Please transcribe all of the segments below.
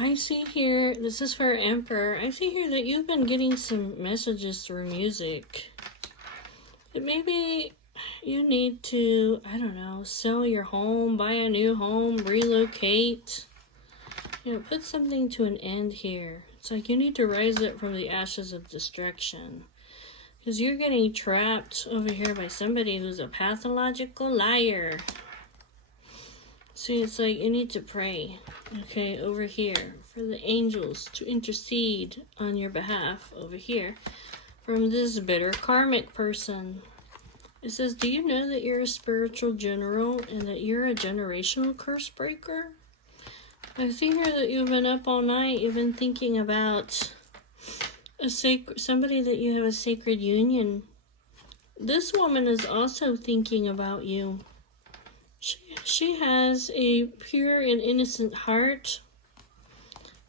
I see here, this is for Emperor. I see here that you've been getting some messages through music. That maybe you need to, I don't know, sell your home, buy a new home, relocate. Put something to an end here. It's like you need to rise up from the ashes of destruction. Because you're getting trapped over here by somebody who's a pathological liar. See, it's like you need to pray, okay, over here, for the angels to intercede on your behalf over here from this bitter karmic person. It says, do you know that you're a spiritual general and that you're a generational curse breaker? I see here that you've been up all night. You've been thinking about somebody that you have a sacred union. This woman is also thinking about you. She has a pure and innocent heart.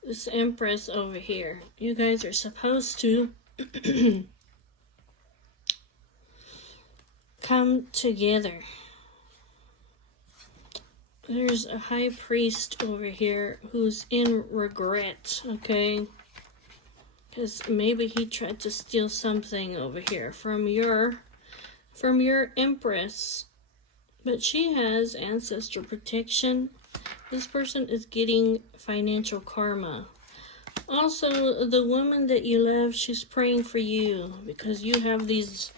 This Empress over here. You guys are supposed to come together. There's a high priest over here who's in regret, okay? Because maybe he tried to steal something over here from your Empress. But she has ancestor protection. This person is getting financial karma. Also, the woman that you love, she's praying for you because you have these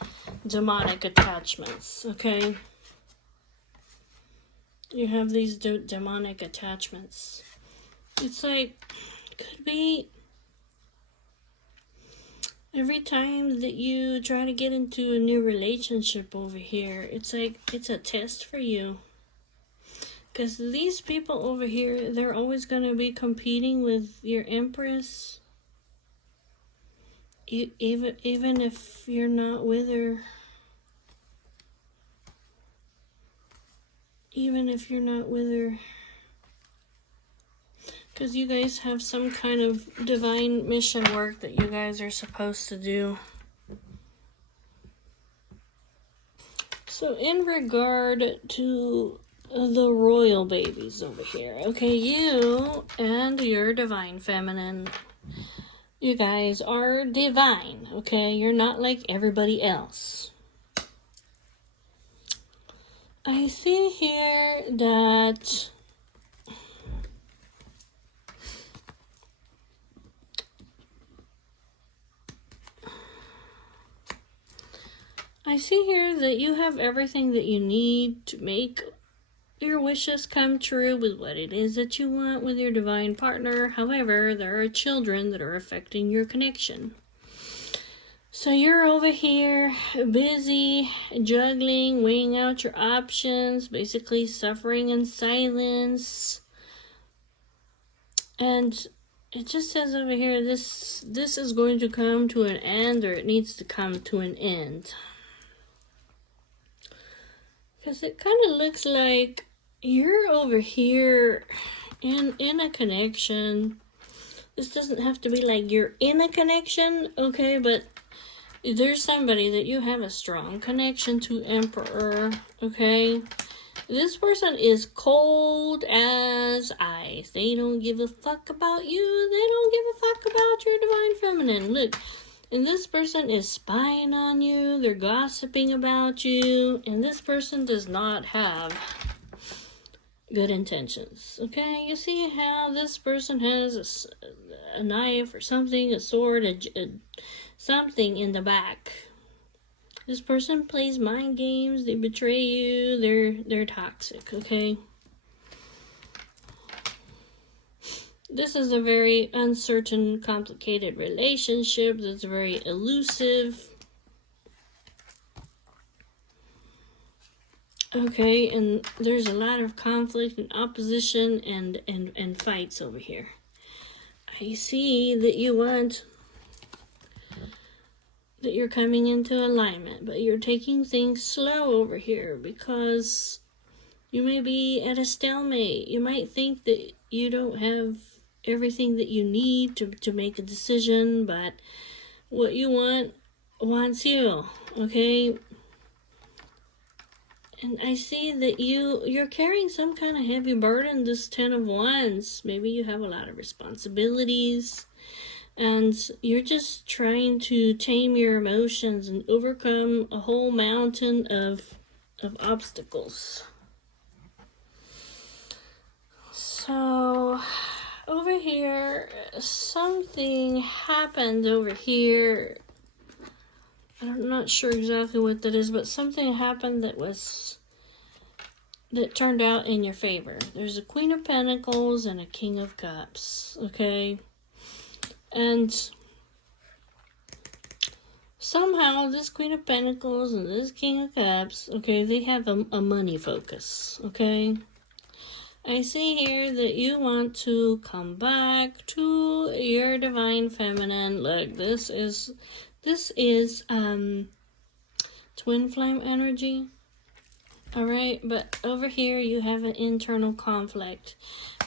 demonic attachments, okay? You have these demonic attachments. It's like, could be every time that you try to get into a new relationship over here, it's like it's a test for you. Because these people over here, they're always going to be competing with your Empress. Even if you're not with her. Even if you're not with her. Because you guys have some kind of divine mission work that you guys are supposed to do. So in regard to the royal babies over here, okay, you and your divine feminine, you guys are divine, okay? You're not like everybody else. I see here that you have everything that you need to make your wishes come true with what it is that you want with your divine partner. However, there are children that are affecting your connection. So you're over here busy juggling, weighing out your options, basically suffering in silence. And it just says over here, this is going to come to an end, or it needs to come to an end. Because it kind of looks like you're over here in a connection. This doesn't have to be like you're in a connection, okay? But there's somebody that you have a strong connection to, Emperor, okay? This person is cold as ice. They don't give a fuck about you. They don't give a fuck about your divine feminine. Look. And this person is spying on you. They're gossiping about you. And this person does not have good intentions. Okay? You see how this person has a knife or something, a sword, something in the back. This person plays mind games. They betray you. They're toxic. Okay? This is a very uncertain, complicated relationship that's very elusive. Okay, and there's a lot of conflict and opposition and fights over here. I see that that you're coming into alignment, but you're taking things slow over here because you may be at a stalemate. You might think that you don't have everything that you need to make a decision, but what you want wants you, okay? And I see that you're carrying some kind of heavy burden, this 10 of Wands. Maybe you have a lot of responsibilities. And you're just trying to tame your emotions and overcome a whole mountain of obstacles. So, over here, something happened over here. I'm not sure exactly what that is, but something happened that turned out in your favor. There's a Queen of Pentacles and a King of Cups, okay? And somehow this Queen of Pentacles and this King of Cups, okay, they have a money focus, okay? I see here that you want to come back to your divine feminine. Look, this is twin flame energy. Alright, but over here you have an internal conflict.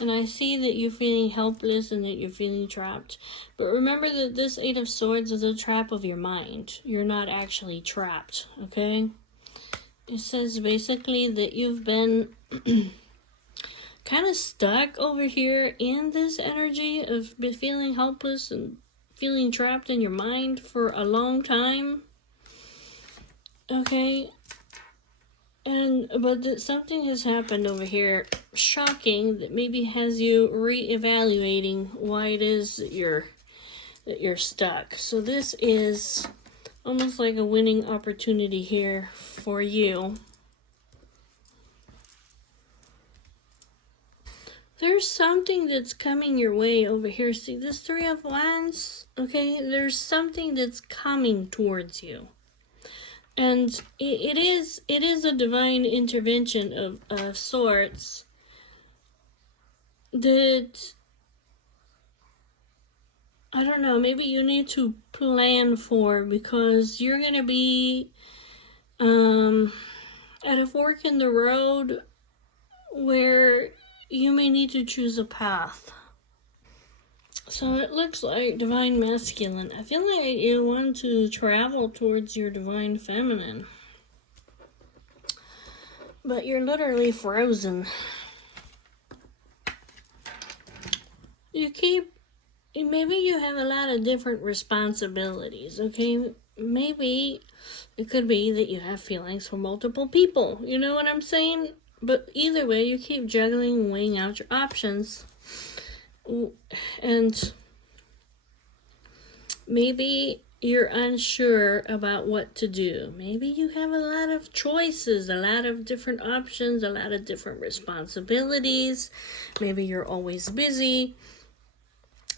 And I see that you're feeling helpless and that you're feeling trapped. But remember that this Eight of Swords is a trap of your mind. You're not actually trapped, okay? It says basically that you've been kind of stuck over here in this energy of feeling helpless and feeling trapped in your mind for a long time. Okay? But something has happened over here, shocking, that maybe has you re-evaluating why it is that you're stuck. So this is almost like a winning opportunity here for you. There's something that's coming your way over here. See this Three of Wands? Okay, there's something that's coming towards you. And it is a divine intervention of sorts that, I don't know, maybe you need to plan for, because you're going to be at a fork in the road where you may need to choose a path. So it looks like divine masculine. I feel like you want to travel towards your divine feminine. But you're literally frozen. Maybe you have a lot of different responsibilities, okay? Maybe it could be that you have feelings for multiple people. You know what I'm saying? But either way, you keep juggling and weighing out your options. And maybe you're unsure about what to do. Maybe you have a lot of choices, a lot of different options, a lot of different responsibilities. Maybe you're always busy.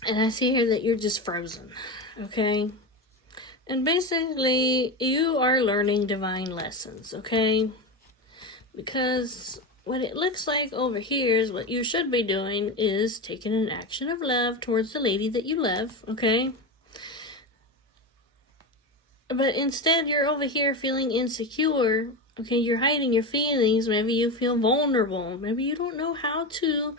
And I see here that you're just frozen, okay? And basically, you are learning divine lessons, okay? Because what it looks like over here is what you should be doing is taking an action of love towards the lady that you love, okay? But instead, you're over here feeling insecure, okay? You're hiding your feelings. Maybe you feel vulnerable. Maybe you don't know how to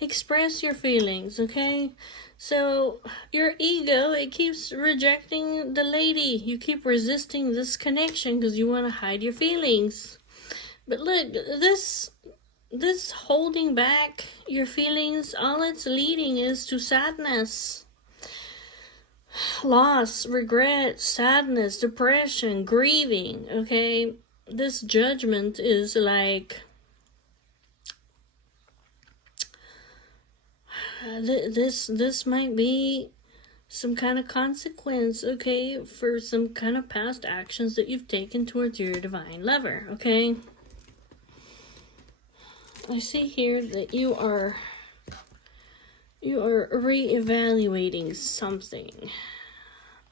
express your feelings, okay? So your ego, it keeps rejecting the lady. You keep resisting this connection because you want to hide your feelings. But look, this holding back your feelings, all it's leading is to sadness, loss, regret, sadness, depression, grieving, okay? This judgment is like, this might be some kind of consequence, okay, for some kind of past actions that you've taken towards your divine lover, okay? I see here that you are re-evaluating something,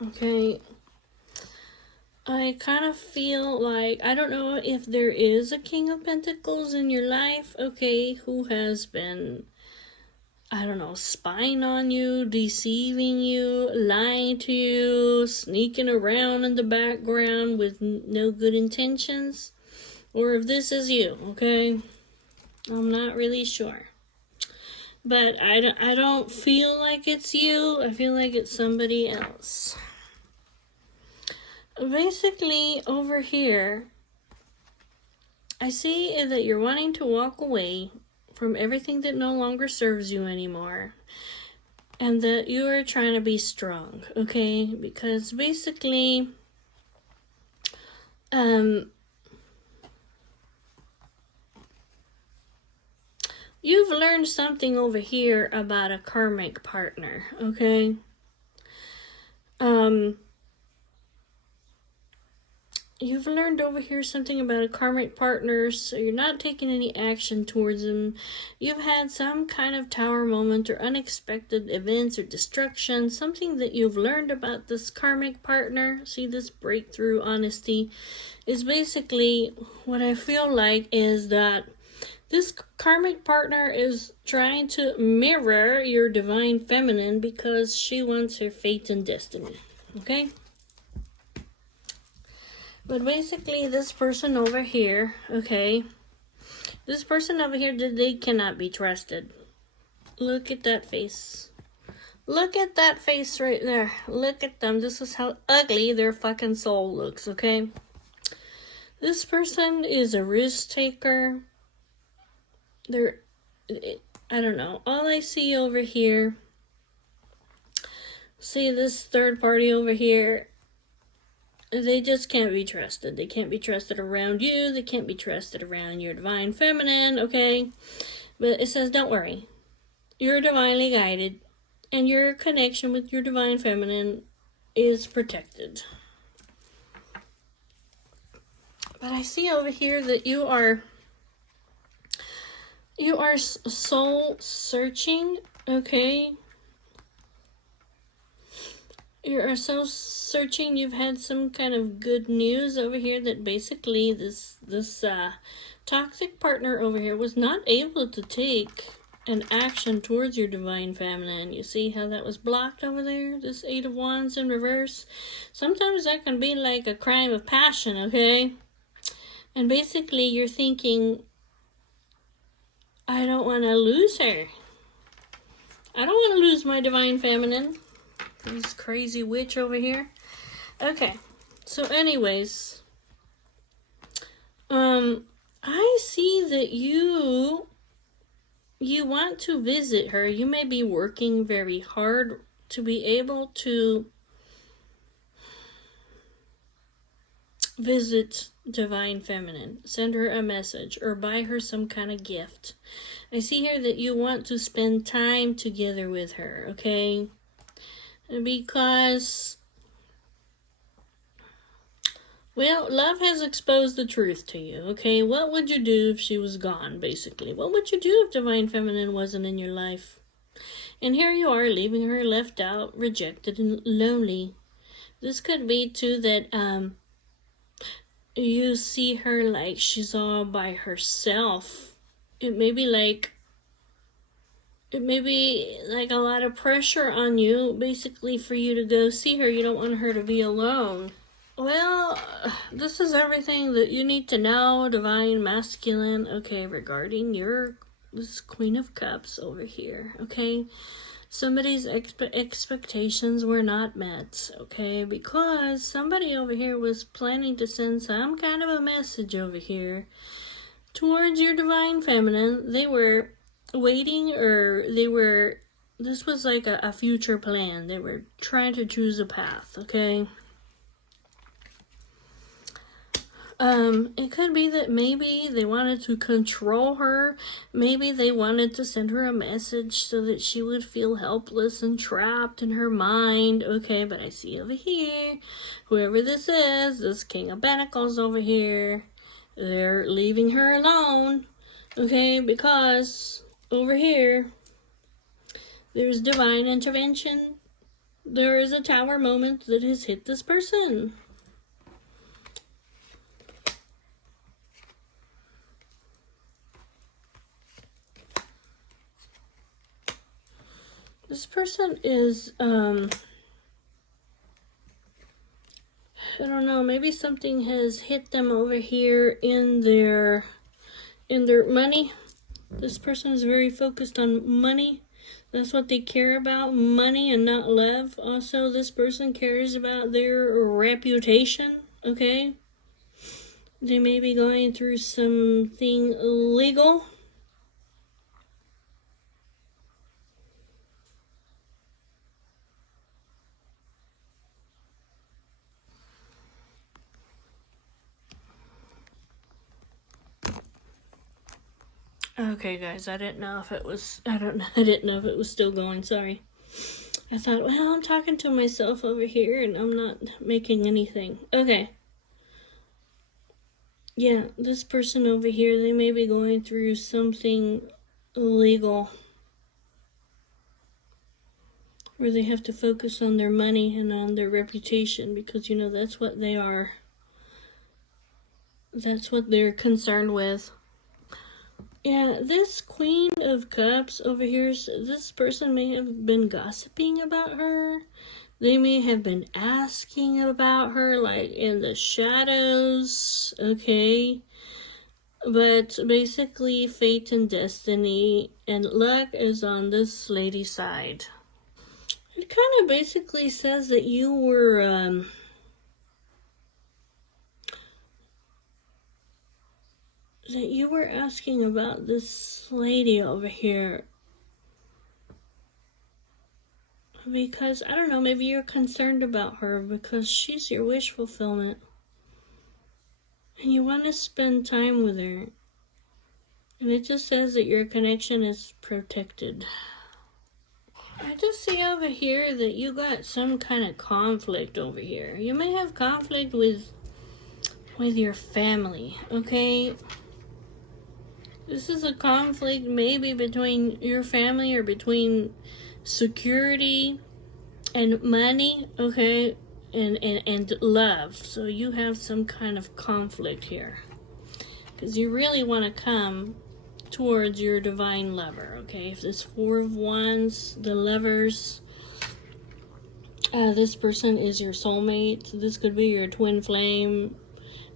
okay? I kind of feel like, I don't know if there is a King of Pentacles in your life, okay, who has been, I don't know, spying on you, deceiving you, lying to you, sneaking around in the background with no good intentions, or if this is you, okay? I'm not really sure. But I don't feel like it's you. I feel like it's somebody else. Basically, over here, I see that you're wanting to walk away from everything that no longer serves you anymore. And that you are trying to be strong, okay? Because basically, you've learned something over here about a karmic partner, okay? You've learned over here something about a karmic partner, so you're not taking any action towards them. You've had some kind of tower moment or unexpected events or destruction, something that you've learned about this karmic partner. See, this breakthrough honesty is basically what I feel like is that this karmic partner is trying to mirror your divine feminine because she wants her fate and destiny, okay? But basically, this person over here, okay, this person over here, they cannot be trusted. Look at that face. Look at that face right there. Look at them. This is how ugly their fucking soul looks, okay? This person is a risk taker. I don't know. All I see over here, see this third party over here, they just can't be trusted. They can't be trusted around you. They can't be trusted around your divine feminine, okay? But it says, don't worry. You're divinely guided, and your connection with your divine feminine is protected. But I see over here that you are soul searching, okay? You're so searching. You've had some kind of good news over here that basically this toxic partner over here was not able to take an action towards your divine feminine. You see how that was blocked over there? This 8 of Wands in reverse. Sometimes that can be like a crime of passion, okay? And basically you're thinking, I don't want to lose her. I don't want to lose my divine feminine. This crazy witch over here. Okay, so anyways, I see that you want to visit her. You may be working very hard to be able to visit divine feminine, send her a message, or buy her some kind of gift. I see here that you want to spend time together with her, okay? Because, well, love has exposed the truth to you, okay? What would you do if she was gone, basically? What would you do if divine feminine wasn't in your life? And here you are, leaving her left out, rejected, and lonely. This could be, too, that, you see her like she's all by herself. It may be like a lot of pressure on you, basically, for you to go see her. You don't want her to be alone. Well, this is everything that you need to know, divine masculine, okay, regarding this Queen of Cups over here, okay? Somebody's expectations were not met, okay? Because somebody over here was planning to send some kind of a message over here towards your divine feminine. They were waiting, or this was like a future plan. They were trying to choose a path, okay? It could be that maybe they wanted to control her. Maybe they wanted to send her a message so that she would feel helpless and trapped in her mind. Okay, but I see over here, whoever this is, this King of Pentacles over here, they're leaving her alone. Okay, because over here, there's divine intervention. There is a tower moment that has hit this person. This person is, I don't know, maybe something has hit them over here in their money. This person is very focused on money. That's what they care about, money and not love. Also, this person cares about their reputation, okay? They may be going through something illegal. Okay, guys, I didn't know if it was still going, sorry. I thought, well, I'm talking to myself over here and I'm not making anything. Okay. Yeah, this person over here, they may be going through something illegal where they have to focus on their money and on their reputation because, that's what they are. That's what they're concerned with. Yeah, this Queen of Cups over here, this person may have been gossiping about her. They may have been asking about her, like, in the shadows, okay? But basically, fate and destiny and luck is on this lady's side. It kind of basically says that you were, asking about this lady over here because, I don't know, maybe you're concerned about her because she's your wish fulfillment. And you want to spend time with her. And it just says that your connection is protected. I just see over here that you got some kind of conflict over here. You may have conflict with your family, okay? This is a conflict maybe between your family or between security and money, okay? And love. So you have some kind of conflict here. Because you really want to come towards your divine lover, okay? If this Four of Wands, the lovers, this person is your soulmate. This could be your twin flame.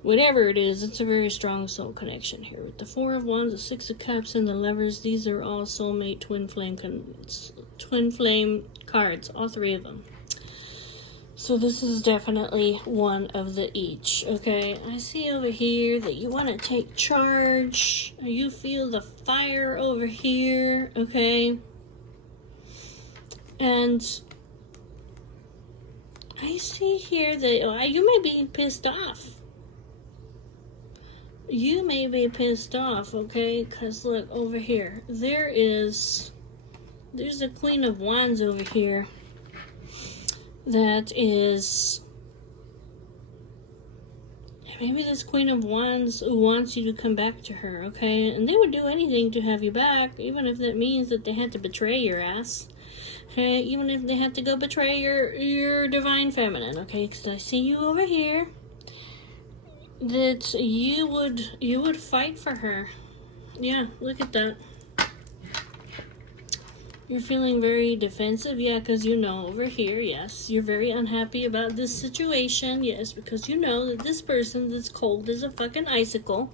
Whatever it is, it's a very strong soul connection here. With the Four of Wands, the Six of Cups, and the lovers, these are all soulmate twin flame cards, all three of them. So this is definitely one of the each, okay? I see over here that you want to take charge. You feel the fire over here, okay? And I see here that you may be pissed off. You may be pissed off, okay? Because look, over here, there's a Queen of Wands over here that is... Maybe this Queen of Wands wants you to come back to her, okay? And they would do anything to have you back, even if that means that they had to betray your ass. Okay, even if they had to go betray your divine feminine, okay? Because I see you over here that you would fight for her. Yeah, look at that. You're feeling very defensive, yeah, because over here, yes, you're very unhappy about this situation, yes, because you know that this person that's cold as a fucking icicle,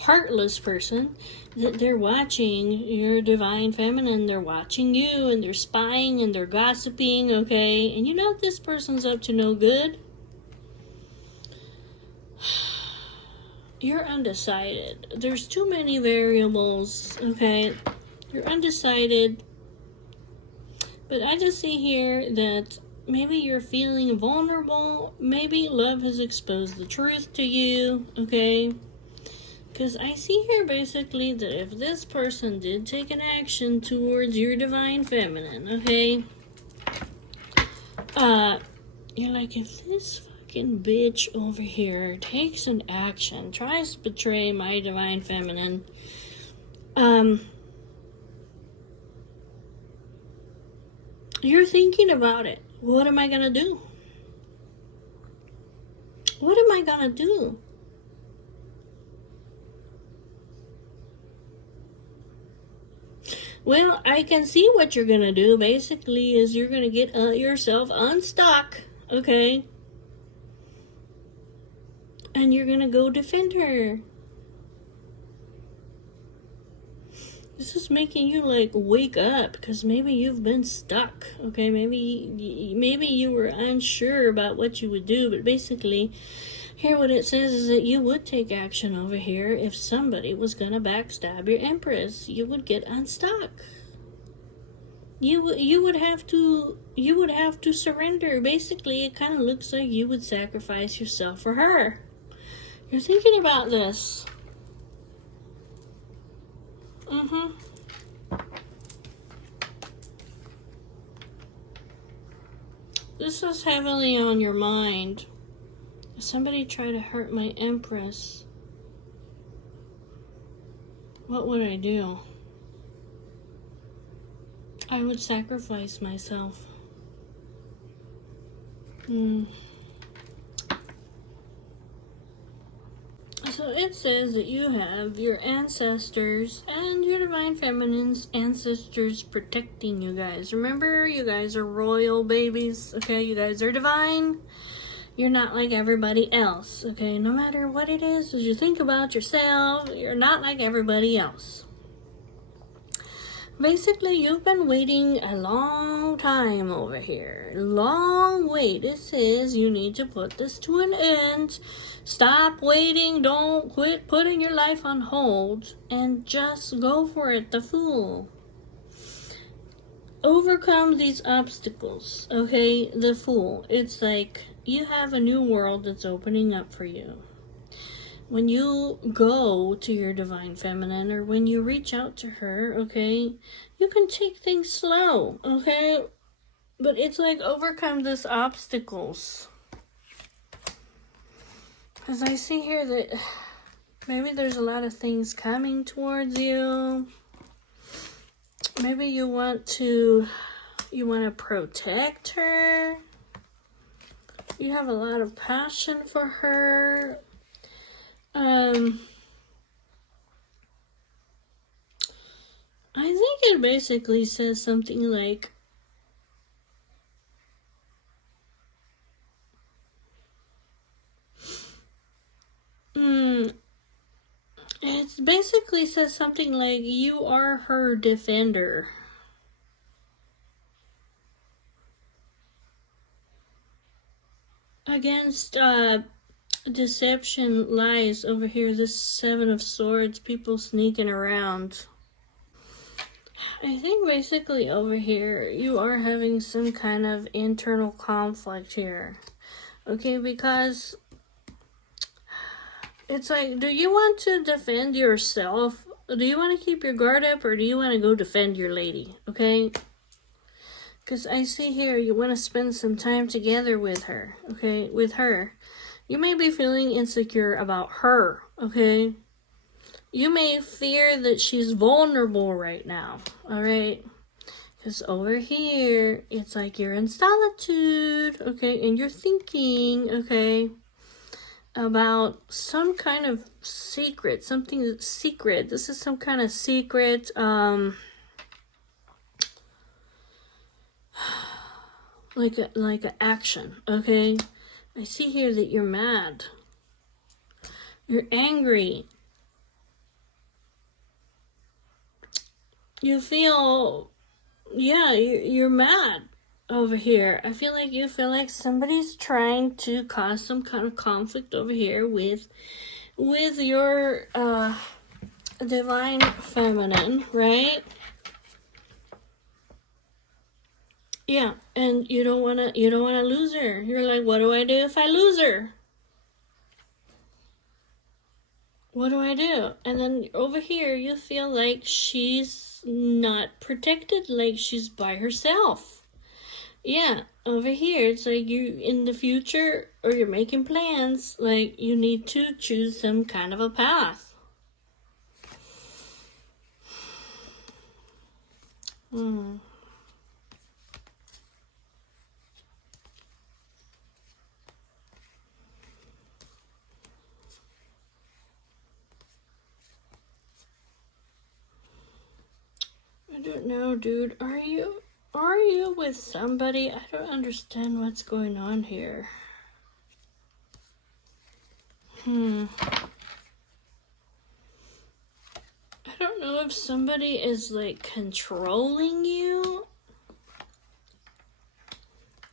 heartless person, that they're watching your divine feminine, they're watching you, and they're spying, and they're gossiping, okay, and you know this person's up to no good. You're undecided. There's too many variables, okay, you're undecided. But I just see here that maybe you're feeling vulnerable. Maybe love has exposed the truth to you, okay? Because I see here basically that if this person did take an action towards your divine feminine, okay? You're like, if this fucking bitch over here takes an action, tries to betray my divine feminine, you're thinking about it. What am I gonna do? What am I gonna do? Well, I can see what you're gonna do. Basically, is you're gonna get yourself unstuck, okay? And you're gonna go defend her. This is making you like wake up because maybe you've been stuck. Okay, maybe you were unsure about what you would do, but basically, here what it says is that you would take action over here if somebody was gonna backstab your Empress. You would get unstuck. You would have to surrender. Basically, it kind of looks like you would sacrifice yourself for her. You're thinking about this. This is heavily on your mind. If somebody tried to hurt my Empress, what would I do? I would sacrifice myself. So it says that you have your ancestors and your divine feminine's ancestors protecting you guys. Remember, you guys are royal babies, okay? You guys are divine. You're not like everybody else, okay? No matter what it is, as you think about yourself, you're not like everybody else. Basically, you've been waiting a long time over here. Long wait. It says you need to put this to an end. Stop waiting. Don't quit putting your life on hold. And just go for it, the Fool. Overcome these obstacles, okay? The Fool. It's like you have a new world that's opening up for you. When you go to your divine feminine or when you reach out to her, okay, you can take things slow, okay? But it's like overcome these obstacles. Because I see here that maybe there's a lot of things coming towards you. Maybe you want to protect her. You have a lot of passion for her. I think it basically says something like, it basically says something like you are her defender. Against, deception, lies over here, this Seven of Swords, people sneaking around. I think basically over here, you are having some kind of internal conflict here. Okay, because it's like, do you want to defend yourself? Do you want to keep your guard up, or do you want to go defend your lady? Okay? Because I see here, you want to spend some time together with her. Okay? With her. You may be feeling insecure about her. Okay? You may fear that she's vulnerable right now. Alright? Because over here, it's like you're in solitude. Okay? And you're thinking, okay, about some kind of secret, something that's secret. This is some kind of secret, like a action, okay? I see here that you're mad. You're angry. You feel, yeah, you're mad over here. I feel like you feel like somebody's trying to cause some kind of conflict over here with your divine feminine, right? Yeah, and you don't wanna lose her. You're like, what do I do if I lose her? What do I do? And then over here, you feel like she's not protected, like she's by herself. Yeah, over here, it's like you in the future, or you're making plans, like you need to choose some kind of a path. I don't know, dude. Are you with somebody? I don't understand what's going on here. I don't know if somebody is like controlling you.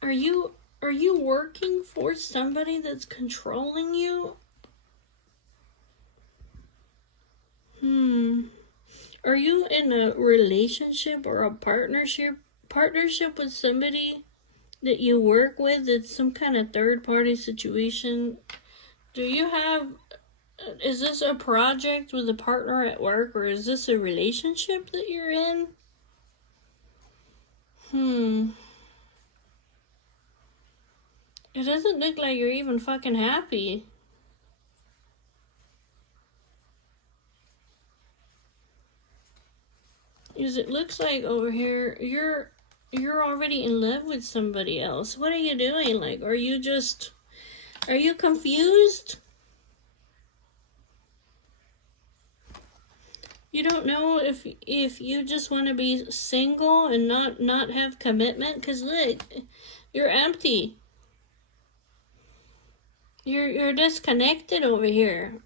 Are you working for somebody that's controlling you? Are you in a relationship or a partnership with somebody that you work with? It's some kind of third party situation. Is this a project with a partner at work, or is this a relationship that you're in? It doesn't look like you're even fucking happy. Because it looks like over here you're already in love with somebody else. What are you doing? Like, are you confused? You don't know if you just want to be single and not have commitment? Because look, you're empty. You're disconnected over here.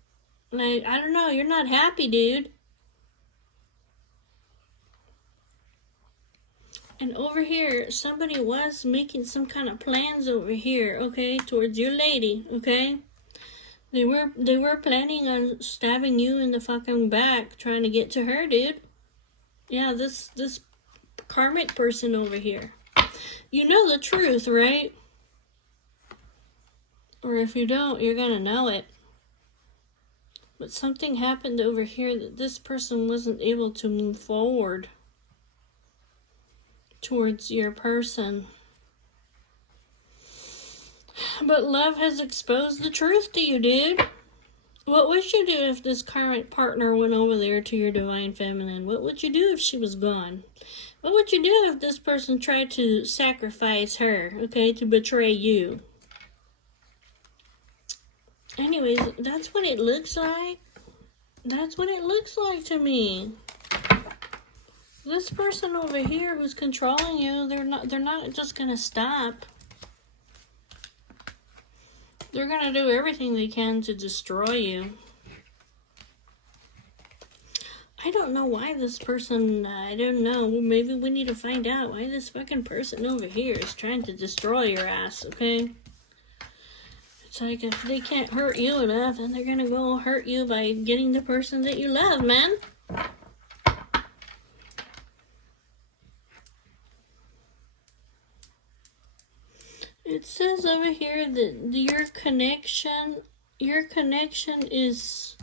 Like, I don't know, you're not happy, dude. And over here, somebody was making some kind of plans over here, okay, towards your lady, okay? They were planning on stabbing you in the fucking back, trying to get to her, dude. Yeah, this karmic person over here. You know the truth, right? Or if you don't, you're gonna know it. But something happened over here that this person wasn't able to move forward towards your person. But love has exposed the truth to you, dude. What would you do if this current partner went over there to your divine feminine? What would you do if she was gone? What would you do if this person tried to sacrifice her, okay, to betray you? Anyways, that's what it looks like. That's what it looks like to me. This person over here who's controlling you, they're not just gonna stop. They're gonna do everything they can to destroy you. I don't know why this person, I don't know, maybe we need to find out why this fucking person over here is trying to destroy your ass, okay? It's like if they can't hurt you enough, then they're gonna go hurt you by getting the person that you love, man. It says over here that your connection is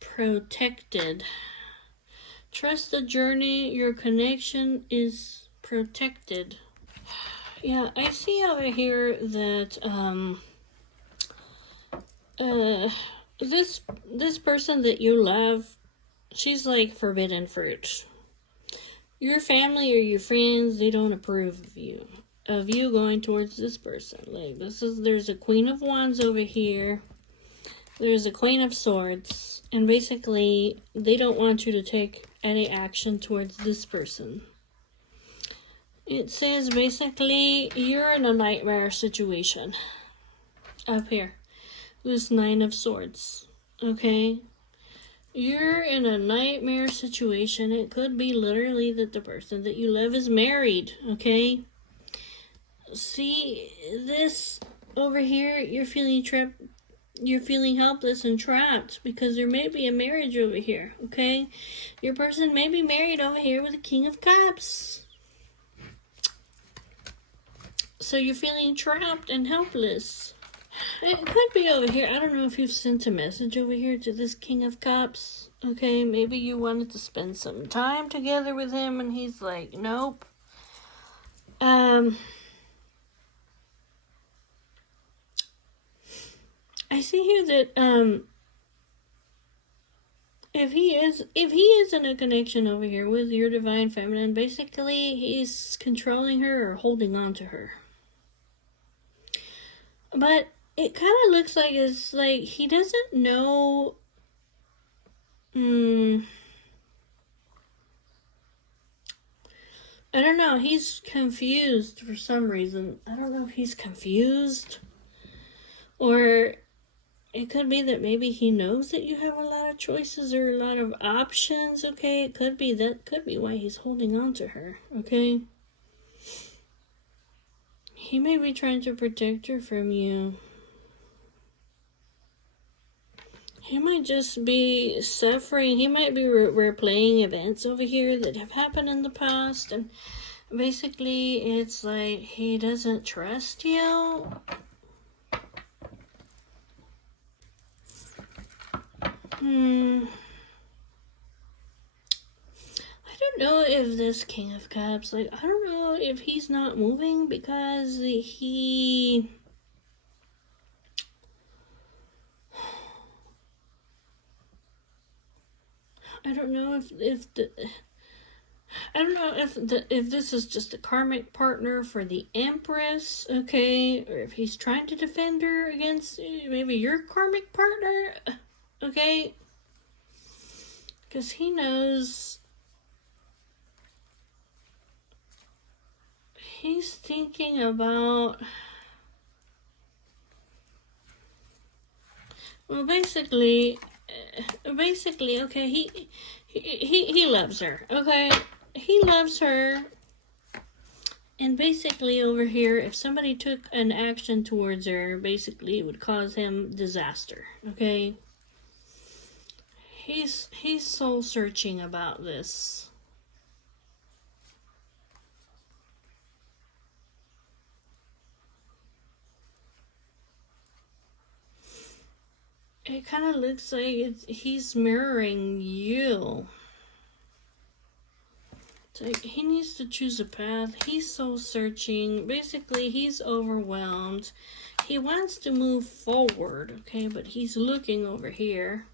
protected. Trust the journey. Your connection is protected. Yeah, I see over here that this person that you love, she's like forbidden fruit. Your family or your friends, they don't approve of you going towards this person. Like, there's a Queen of Wands over here. There's a Queen of Swords. And basically, they don't want you to take any action towards this person. It says basically, you're in a nightmare situation. Up here. This Nine of Swords. Okay? You're in a nightmare situation. It could be literally that the person that you love is married. Okay? See, this over here, you're feeling trapped. You're feeling helpless and trapped because there may be a marriage over here, okay? Your person may be married over here with a King of Cups. So you're feeling trapped and helpless. It could be over here. I don't know if you've sent a message over here to this King of Cups. Okay, maybe you wanted to spend some time together with him and he's like, nope. I see here that if he is in a connection over here with your divine feminine, basically he's controlling her or holding on to her. But it kind of looks like it's like he doesn't know. I don't know. He's confused for some reason. I don't know if he's confused or it could be that maybe he knows that you have a lot of choices or a lot of options, okay? It could be that could be why he's holding on to her, okay? He may be trying to protect her from you. He might just be suffering. He might be replaying events over here that have happened in the past. And basically, it's like he doesn't trust you. I don't know if this King of Cups, like, I don't know if he's not moving because he... I don't know if this is just a karmic partner for the Empress, okay, or if he's trying to defend her against maybe your karmic partner, okay, because he knows he's thinking about, well, basically, okay, he loves her, okay? He loves her. And basically over here, if somebody took an action towards her, basically it would cause him disaster, okay? He's soul searching about this. It kind of looks like he's mirroring you. It's like he needs to choose a path. He's soul searching. Basically, he's overwhelmed. He wants to move forward, okay, but he's looking over here.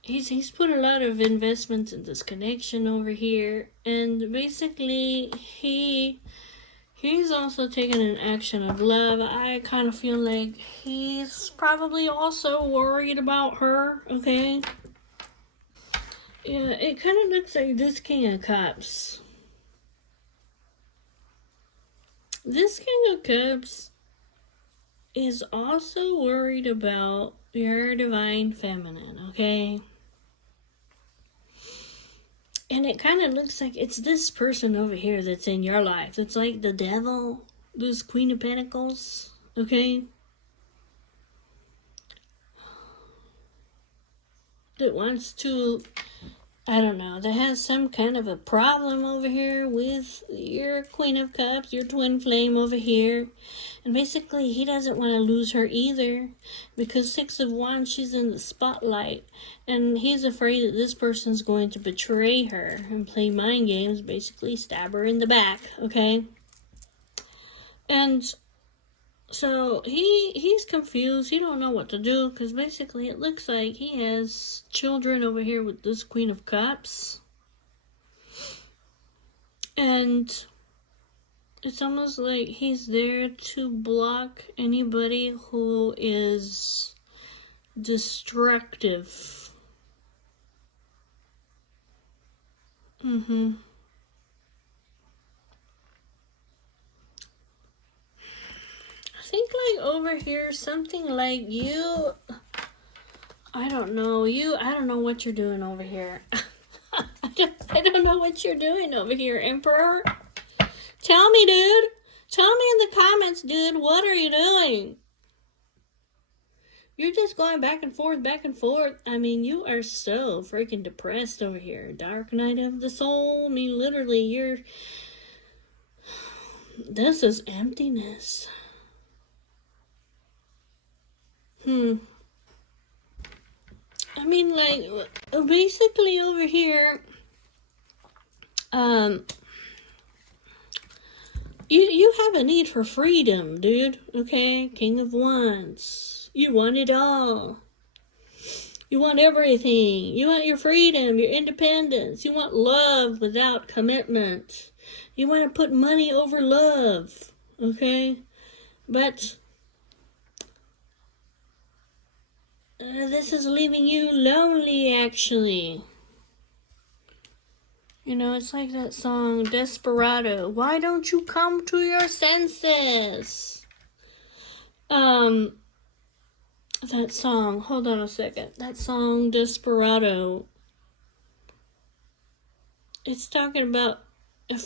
He's put a lot of investment in this connection over here, and basically he's also taken an action of love. I kind of feel like he's probably also worried about her, okay? Yeah, it kind of looks like this King of Cups. This King of Cups is also worried about your divine feminine, okay? And it kind of looks like it's this person over here that's in your life. It's like the devil, this Queen of Pentacles, okay? That wants to, I don't know, that has some kind of a problem over here with your Queen of Cups, your twin flame over here. And basically, he doesn't want to lose her either, because Six of Wands, she's in the spotlight. And he's afraid that this person's going to betray her and play mind games, basically stab her in the back, okay? And so he's confused. He don't know what to do, because basically it looks like he has children over here with this Queen of Cups. And it's almost like he's there to block anybody who is destructive. I think like over here, something like you, I don't know what you're doing over here. I don't know what you're doing over here, Emperor. Tell me, dude. Tell me in the comments, dude. What are you doing? You're just going back and forth, back and forth. I mean, you are so freaking depressed over here. Dark night of the soul. I mean, literally, this is emptiness. I mean, like, basically over here, you have a need for freedom, dude, okay? King of Wands. You want it all. You want everything. You want your freedom, your independence. You want love without commitment. You want to put money over love, okay? But this is leaving you lonely, actually. You know, it's like that song, Desperado. Why don't you come to your senses? that song. Hold on a second. That song, Desperado. It's talking about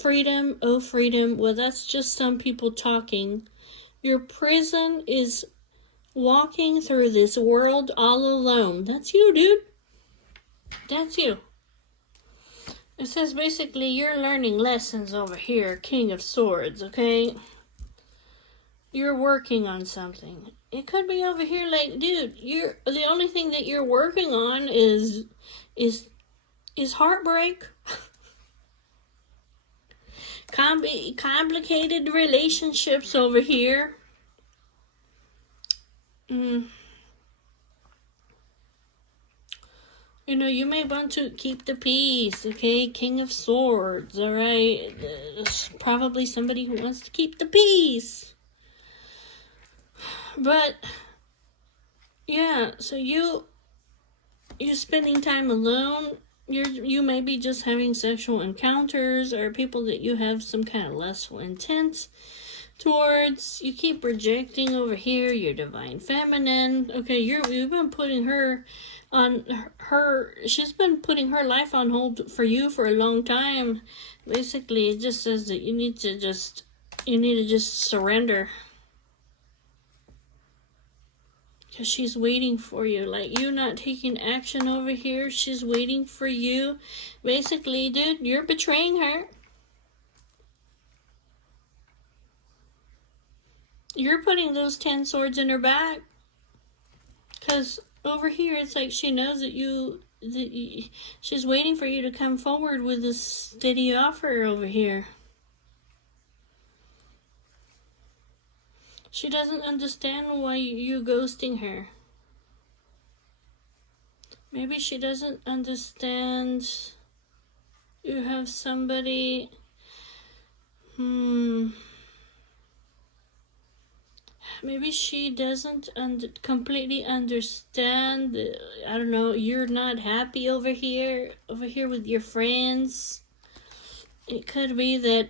freedom, oh freedom. Well, that's just some people talking. Your prison is walking through this world all alone. That's you, dude. That's you. It says basically you're learning lessons over here, King of Swords, okay? You're working on something. It could be over here like, dude, you're the only thing that you're working on is heartbreak. Complicated relationships over here. You know, you may want to keep the peace, okay? King of Swords, alright? There's probably somebody who wants to keep the peace. But, yeah, so you're spending time alone. You may be just having sexual encounters or people that you have some kind of lustful intent towards. You keep rejecting over here your divine feminine. Okay, you've been putting her on her. She's been putting her life on hold for you for a long time. Basically, it just says that you need to just surrender. Because she's waiting for you. Like, you not taking action over here. She's waiting for you. Basically, dude, you're betraying her. You're putting those 10 swords in her back. Because over here, it's like she knows that she's waiting for you to come forward with this steady offer over here. She doesn't understand why you're ghosting her. Maybe she doesn't understand you have somebody. Maybe she doesn't completely understand. I don't know. You're not happy over here with your friends. It could be that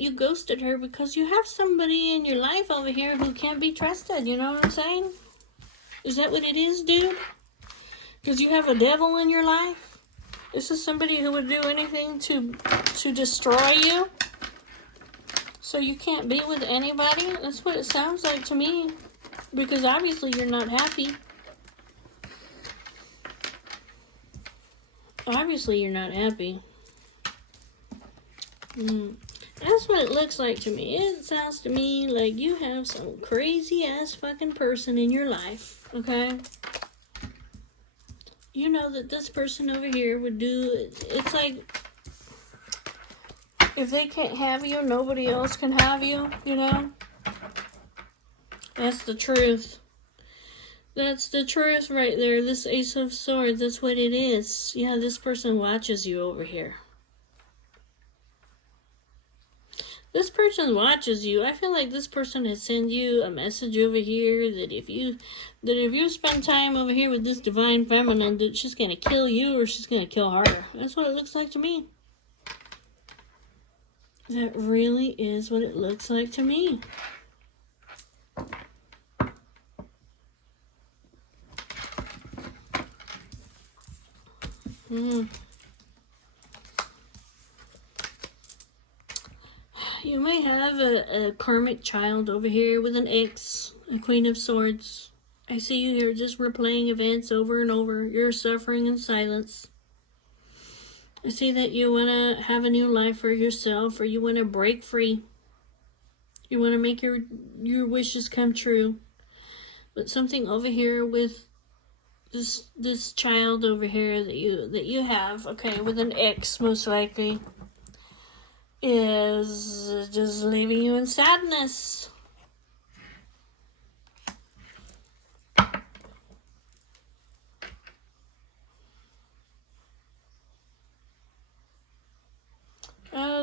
you ghosted her because you have somebody in your life over here who can't be trusted. You know what I'm saying? Is that what it is, dude? Because you have a devil in your life? This is somebody who would do anything to destroy you? So you can't be with anybody? That's what it sounds like to me. Because obviously you're not happy. Obviously you're not happy. That's what it looks like to me. It sounds to me like you have some crazy ass fucking person in your life, okay? You know that this person over here would do, it's like, if they can't have you, nobody else can have you, you know? That's the truth. That's the truth right there. This Ace of Swords, that's what it is. Yeah, this person watches you over here. This person watches you. I feel like this person has sent you a message over here that if you spend time over here with this divine feminine, that she's gonna kill you or she's gonna kill her. That's what it looks like to me. That really is what it looks like to me. You may have a karmic child over here with an ex, a Queen of Swords. I see you here just replaying events over and over. You're suffering in silence. I see that you want to have a new life for yourself, or you want to break free. You want to make your wishes come true. But something over here with this child over here that you have, okay, with an ex most likely, is just leaving you in sadness.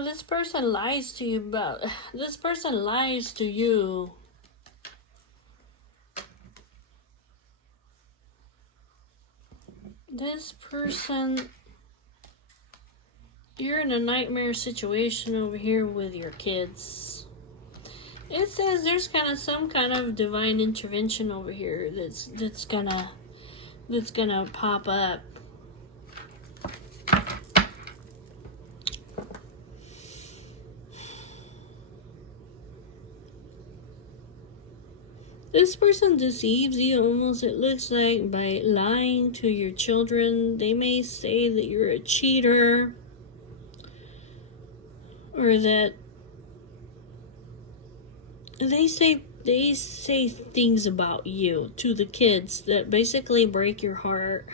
This person lies to you this person lies to you. This person, you're in a nightmare situation over here with your kids. It says there's kind of some kind of divine intervention over here that's gonna pop up. This person deceives you almost, it looks like, by lying to your children. They may say that you're a cheater, or that they say things about you to the kids that basically break your heart.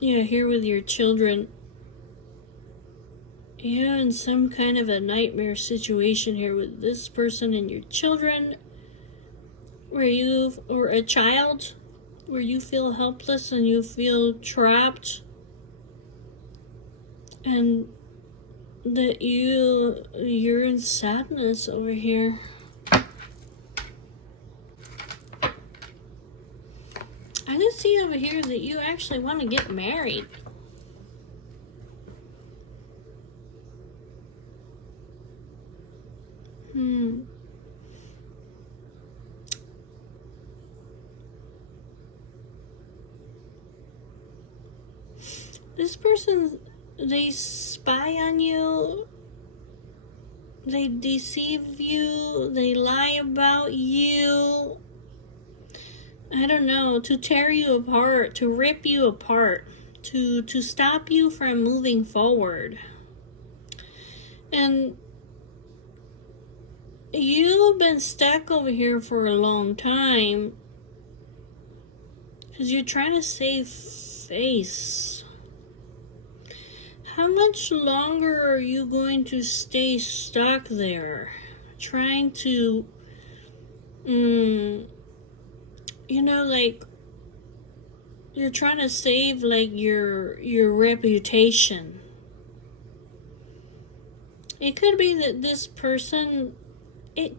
Yeah, here with your children. You're in some kind of a nightmare situation here with this person and your children, or a child, where you feel helpless and you feel trapped, and that you're in sadness over here. I just see over here that you actually want to get married. This person, they spy on you, they deceive you, they lie about you. I don't know, to tear you apart, to rip you apart, to stop you from moving forward. And you've been stuck over here for a long time because you're trying to save face. How much longer are you going to stay stuck there, trying to, like, you're trying to save, like, your reputation? It could be that this person, that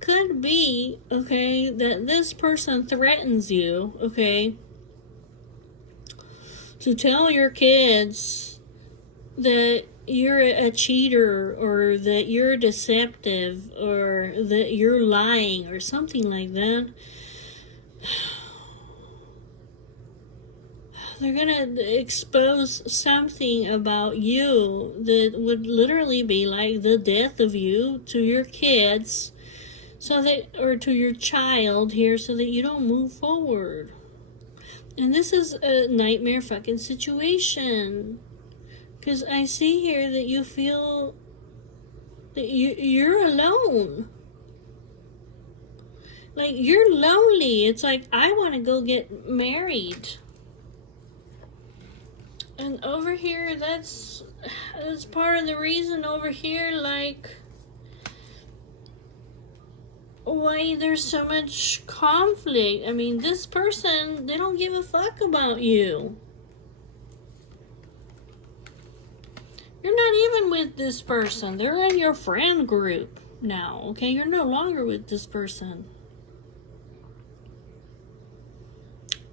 this person threatens you, okay, to tell your kids that you're a cheater, or that you're deceptive, or that you're lying, or something like that. They're gonna expose something about you that would literally be like the death of you to your kids, or to your child here, so that you don't move forward. And this is a nightmare fucking situation. Because I see here that you feel that you're alone. Like, you're lonely. It's like, I want to go get married. And over here, that's part of the reason over here, like, why there's so much conflict. I mean, this person, they don't give a fuck about you. You're not even with this person. They're in your friend group now, okay? You're no longer with this person.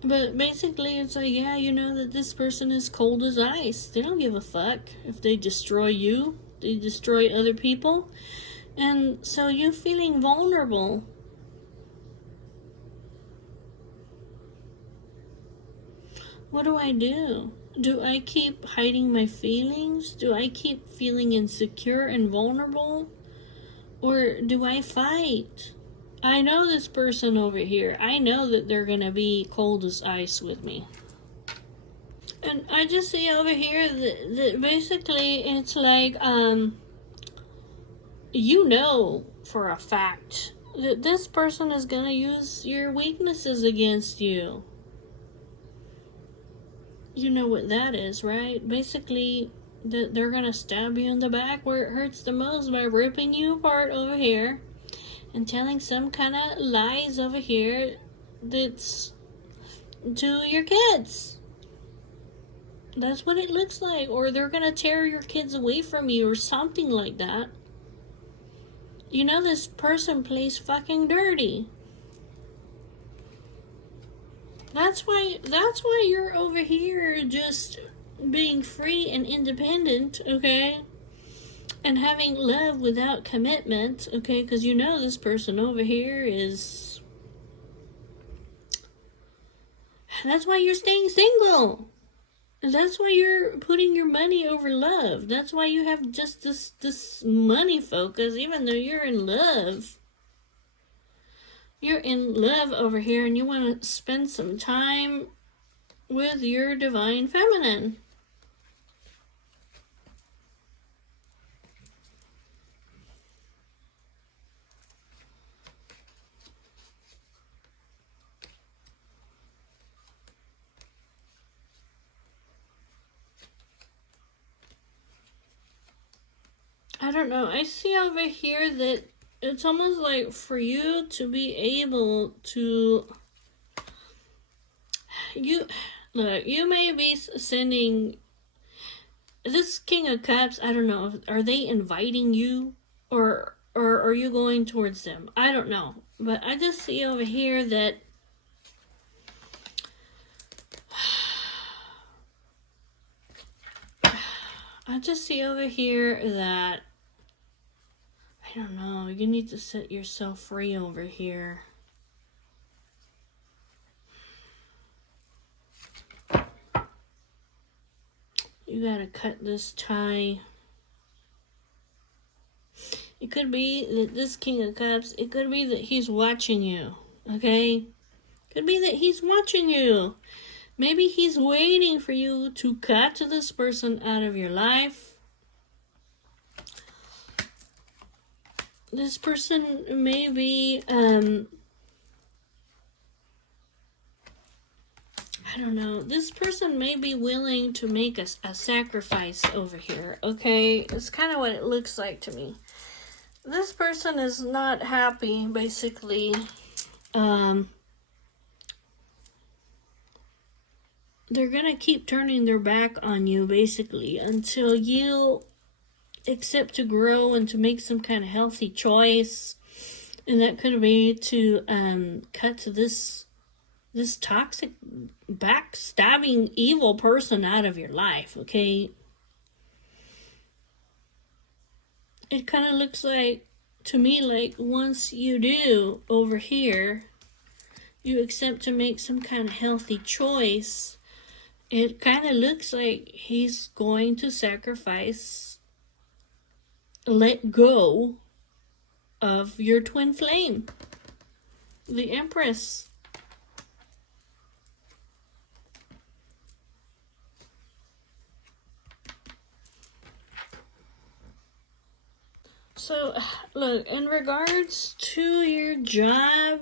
But basically, it's like, yeah, you know that this person is cold as ice. They don't give a fuck if they destroy you. They destroy other people. And so you're feeling vulnerable. What do I do? Do I keep hiding my feelings? Do I keep feeling insecure and vulnerable? Or do I fight? I know this person over here. I know that they're going to be cold as ice with me. And I just see over here that basically it's like, you know for a fact that this person is going to use your weaknesses against you. You know what that is, right? Basically, that they're going to stab you in the back where it hurts the most by ripping you apart over here and telling some kind of lies over here that's to your kids. That's what it looks like. Or they're going to tear your kids away from you or something like that. You know, this person plays fucking dirty. That's why you're over here just being free and independent, okay? And having love without commitment, okay? Because you know this person over here is... That's why you're staying single. That's why you're putting your money over love. That's why you have just this money focus, even though you're in love. You're in love over here, and you want to spend some time with your divine feminine. I don't know. I see over here that it's almost like for you to be able to... You may be sending... This King of Cups, I don't know. Are they inviting you? Or are you going towards them? I don't know. But I just see over here that... I just see over here that... I don't know. You need to set yourself free over here. You gotta cut this tie. It could be that this King of Cups, it could be that he's watching you, okay? Could be that he's watching you. Maybe he's waiting for you to cut this person out of your life. This person may be, I don't know. This person may be willing to make a sacrifice over here, okay? It's kind of what it looks like to me. This person is not happy, basically. They're gonna keep turning their back on you, basically, until you accept to grow and to make some kind of healthy choice. And that could be to cut to this toxic, backstabbing, evil person out of your life, okay? It kind of looks like, to me, like once you do over here, you accept to make some kind of healthy choice, it kind of looks like he's going to sacrifice, let go of your twin flame, the Empress. So, look, in regards to your job,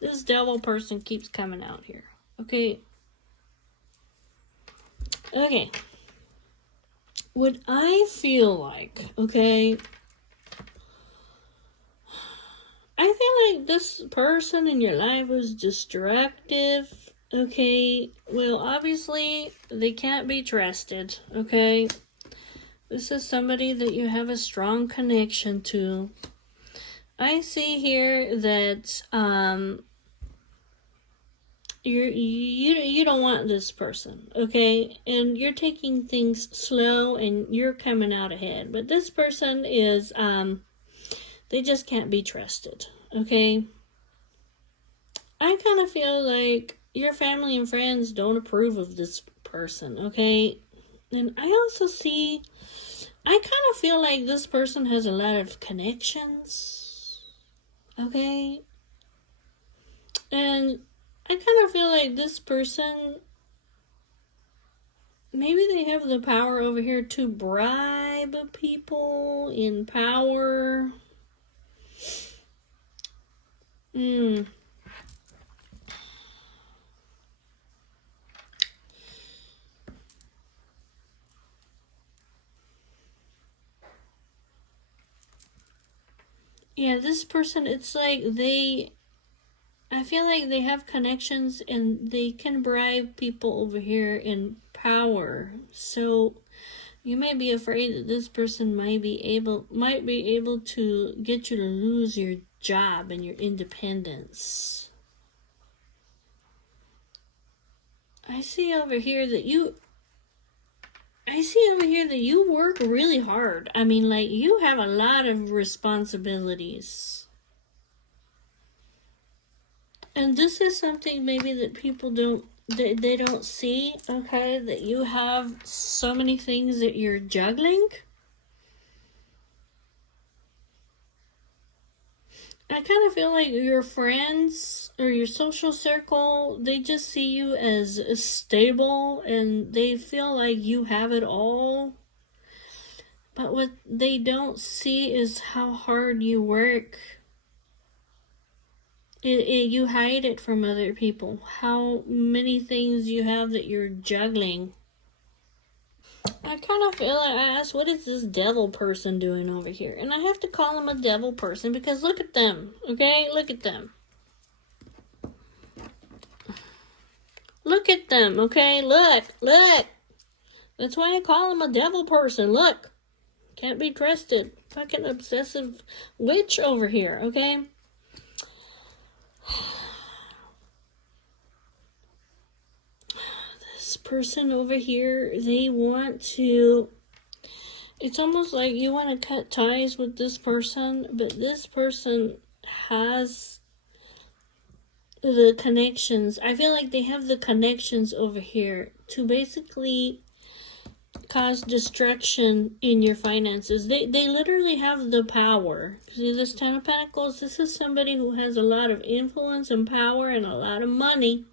this devil person keeps coming out here, okay? Okay. What I feel like, okay, I feel like this person in your life was destructive, okay? Well, obviously, they can't be trusted, okay? This is somebody that you have a strong connection to. I see here that you don't want this person, okay? And you're taking things slow and you're coming out ahead. But this person is they just can't be trusted, okay? I kind of feel like your family and friends don't approve of this person, okay? And I also see, I kind of feel like this person has a lot of connections, okay? And I kind of feel like this person, maybe they have the power over here to bribe people in power. Yeah, this person, it's like I feel like they have connections and they can bribe people over here in power. So you may be afraid that this person might be able to get you to lose your job and your independence. I see over here that you work really hard. I mean, like, you have a lot of responsibilities. And this is something maybe that people they don't see, okay? That you have so many things that you're juggling. I kind of feel like your friends or your social circle, they just see you as stable and they feel like you have it all. But what they don't see is how hard you work. You hide it from other people. How many things you have that you're juggling. I kind of feel like I asked, what is this devil person doing over here? And I have to call him a devil person because look at them, okay? Look at them. Look at them, okay? Look. That's why I call him a devil person. Look. Can't be trusted. Fucking obsessive witch over here, okay? This person over here, they want to... It's almost like you want to cut ties with this person, but this person has the connections. I feel like they have the connections over here to basically cause destruction in your finances. They literally have the power. See this Ten of Pentacles? This is somebody who has a lot of influence and power and a lot of money.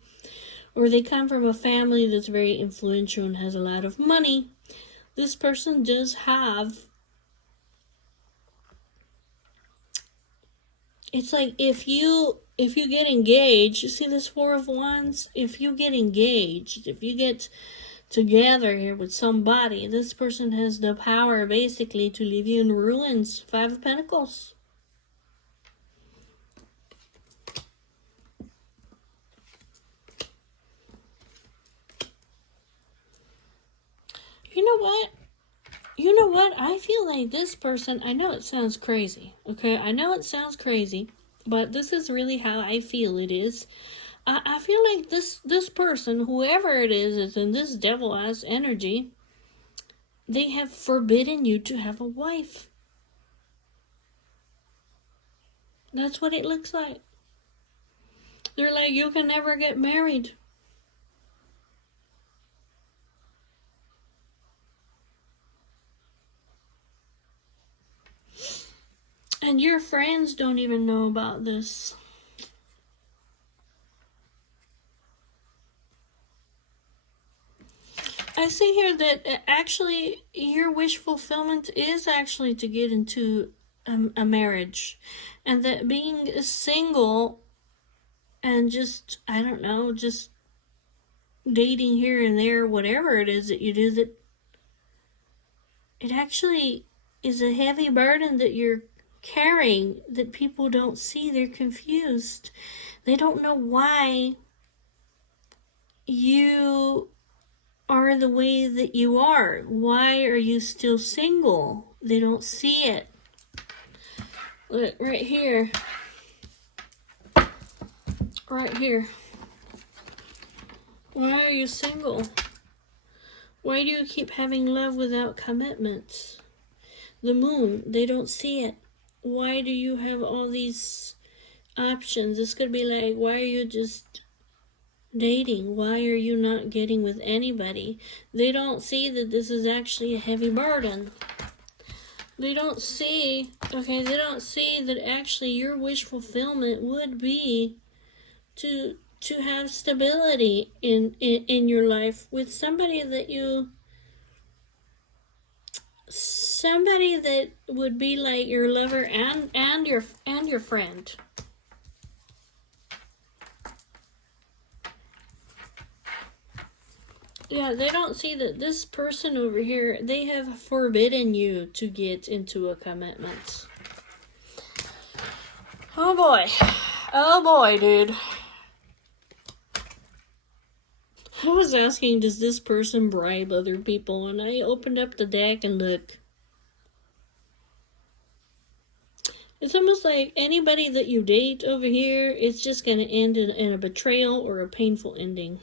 Or they come from a family that's very influential and has a lot of money. This person does have... It's like if you get engaged, you see this Four of Wands? If you get engaged, if you get together here with somebody, this person has the power basically to leave you in ruins. Five of Pentacles. You know what? I feel like this person, I know it sounds crazy, okay? I know it sounds crazy, but this is really how I feel it is. I feel like this person, whoever it is in this devil-ass energy, they have forbidden you to have a wife. That's what it looks like. They're like, you can never get married. And your friends don't even know about this. I see here that actually your wish fulfillment is actually to get into a marriage. And that being single and just, I don't know, just dating here and there, whatever it is that you do, that it actually is a heavy burden that you're carrying that people don't see. They're confused. They don't know why you are the way that you are. Why are you still single? They don't see it. Look, right here. Right here. Why are you single? Why do you keep having love without commitment? The Moon, they don't see it. Why do you have all these options? This could be like, why are you just dating? Why are you not getting with anybody? They don't see that this is actually a heavy burden. They don't see, okay, they don't see that actually your wish fulfillment would be to have stability in your life with somebody that would be like your lover and your friend. Yeah, they don't see that this person over here, they have forbidden you to get into a commitment. Oh boy, dude. I was asking, does this person bribe other people? And I opened up the deck and look. It's almost like anybody that you date over here, it's just going to end in a betrayal or a painful ending.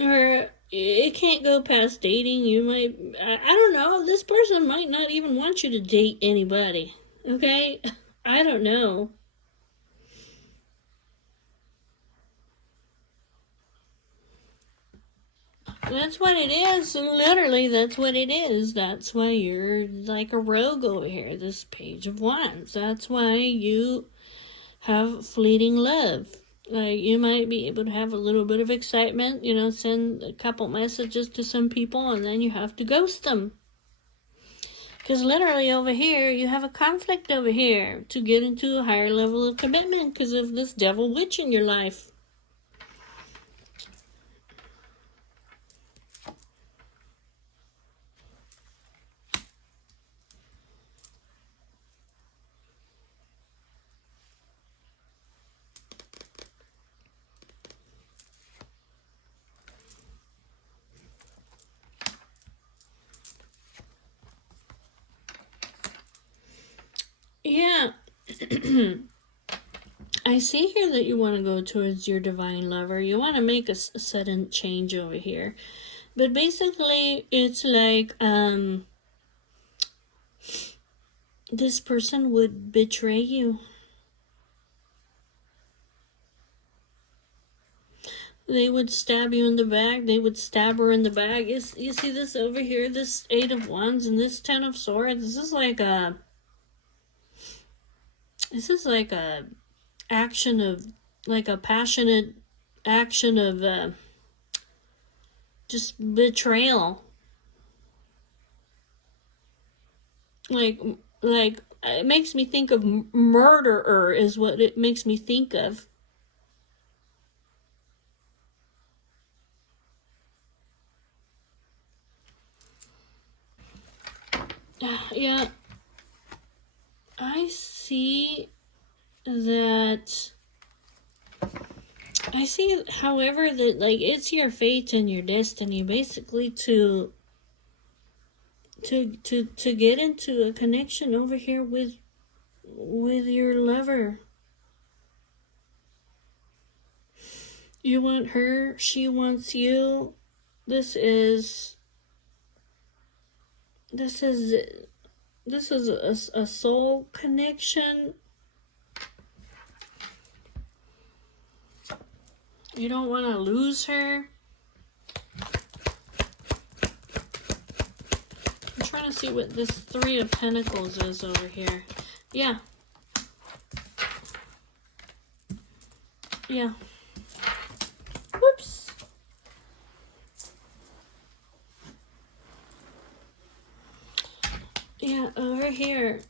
or it can't go past dating. You might, I don't know, this person might not even want you to date anybody, okay? I don't know. That's what it is. Literally, that's what it is. That's why you're like a rogue over here, this Page of Wands. That's why you have fleeting love. Like, you might be able to have a little bit of excitement, you know, send a couple messages to some people, and then you have to ghost them. Because literally over here, you have a conflict over here to get into a higher level of commitment because of this devil witch in your life. Yeah. I see here that you want to go towards your divine lover. You want to make a sudden change over here. But basically, it's like, this person would betray you. They would stab you in the back. They would stab her in the back. You see this over here, this 8 of Wands and this 10 of Swords? This is like a action of, like a passionate action of just betrayal. Like it makes me think of murderer is what it makes me think of. Yeah, I see that. I see, however, that like it's your fate and your destiny, basically, to get into a connection over here with your lover. You want her, she wants you. This is a soul connection. You don't want to lose her. I'm trying to see what this 3 of Pentacles is over here. Yeah. Yeah. Whoops. Yeah, over here.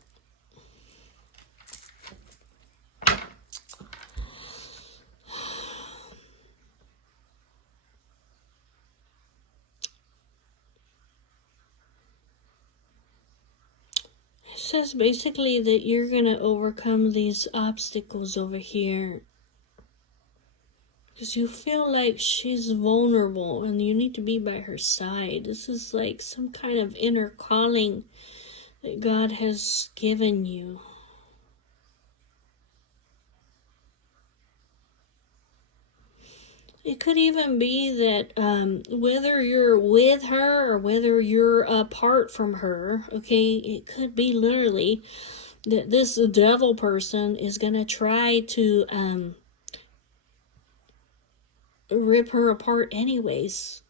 It says basically that you're going to overcome these obstacles over here. Because you feel like she's vulnerable and you need to be by her side. This is like some kind of inner calling that God has given you. It could even be that whether you're with her or whether you're apart from her, okay, it could be literally that this devil person is going to try to rip her apart anyways.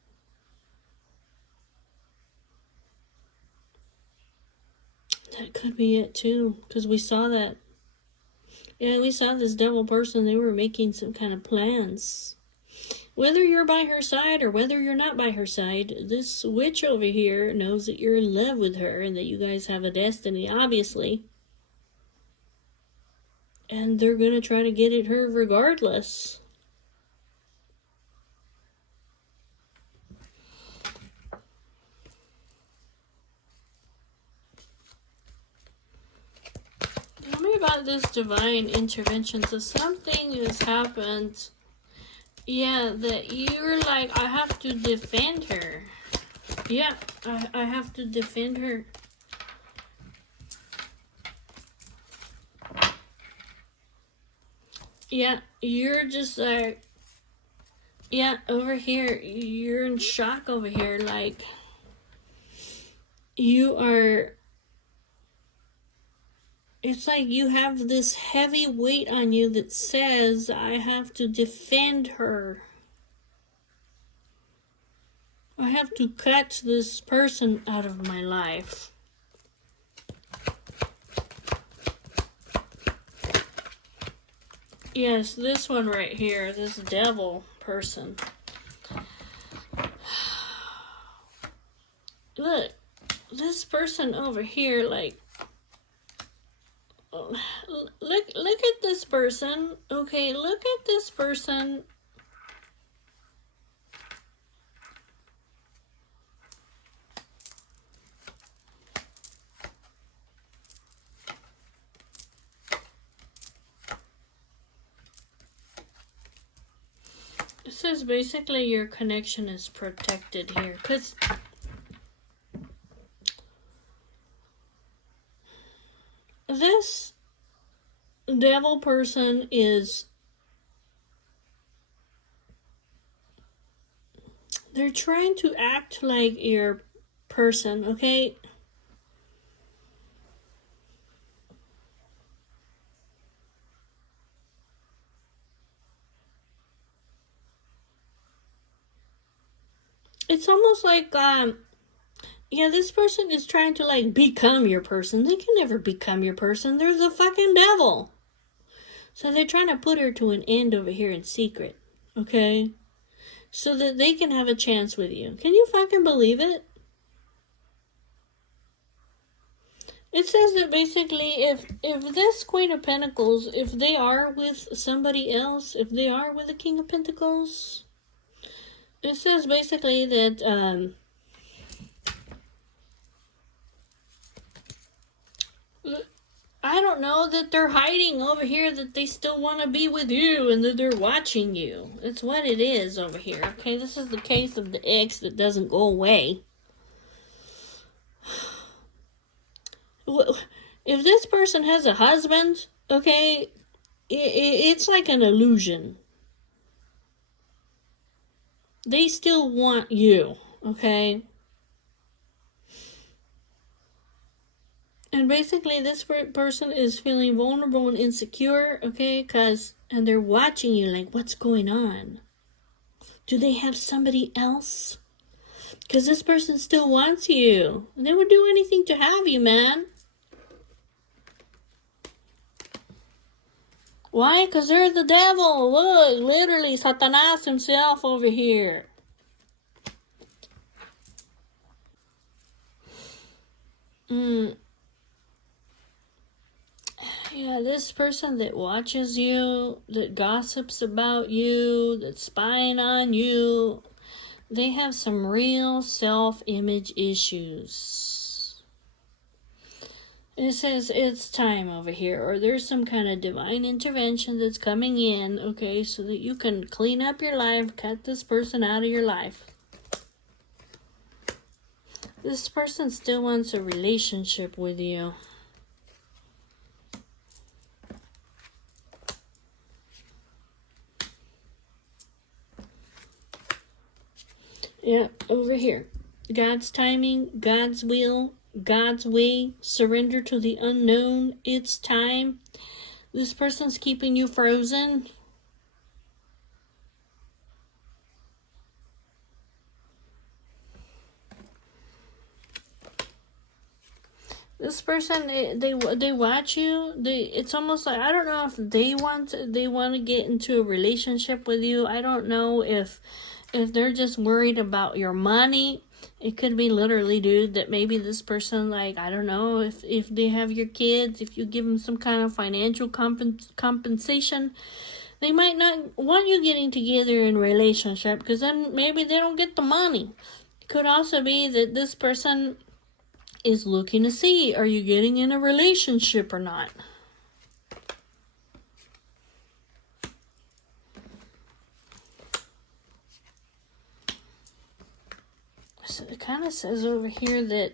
That could be it too, because we saw that. Yeah, we saw this devil person, they were making some kind of plans. Whether you're by her side or whether you're not by her side, this witch over here knows that you're in love with her and that you guys have a destiny, obviously. And they're going to try to get at her regardless. Tell me about this divine intervention. So something has happened. Yeah, that you're like, I have to defend her. Yeah, I have to defend her. Yeah, you're just like, Yeah, over here, you're in shock over here. Like, you are. It's like you have this heavy weight on you that says, I have to defend her. I have to cut this person out of my life. Yes, this one right here, this devil person. Look, this person over here, like, look at this person. Okay, look at this person. It says basically your connection is protected here, because this devil person is, they're trying to act like your person, okay? It's almost like, yeah, this person is trying to, like, become your person. They can never become your person. They're the fucking devil. So they're trying to put her to an end over here in secret, okay? So that they can have a chance with you. Can you fucking believe it? It says that basically if this Queen of Pentacles, if they are with somebody else, if they are with the King of Pentacles, it says basically that, I don't know, that they're hiding over here, that they still want to be with you and that they're watching you. That's what it is over here, okay? This is the case of the ex that doesn't go away. If this person has a husband, okay, it's like an illusion. They still want you, okay? And basically, this person is feeling vulnerable and insecure, okay? And they're watching you like, what's going on? Do they have somebody else? Because this person still wants you. They would do anything to have you, man. Why? Because they're the devil. Look, literally, Satanas himself over here. Yeah, this person that watches you, that gossips about you, that's spying on you, they have some real self-image issues. It says it's time over here, or there's some kind of divine intervention that's coming in, okay, so that you can clean up your life, cut this person out of your life. This person still wants a relationship with you. Yeah, over here. God's timing, God's will, God's way, surrender to the unknown. It's time. This person's keeping you frozen. This person, they watch you. It's almost like, I don't know if they want to get into a relationship with you. I don't know if they're just worried about your money. It could be literally, dude, that maybe this person, like, I don't know, if they have your kids, if you give them some kind of financial compensation, they might not want you getting together in a relationship, because then maybe they don't get the money. It could also be that this person is looking to see, are you getting in a relationship or not? So it kind of says over here that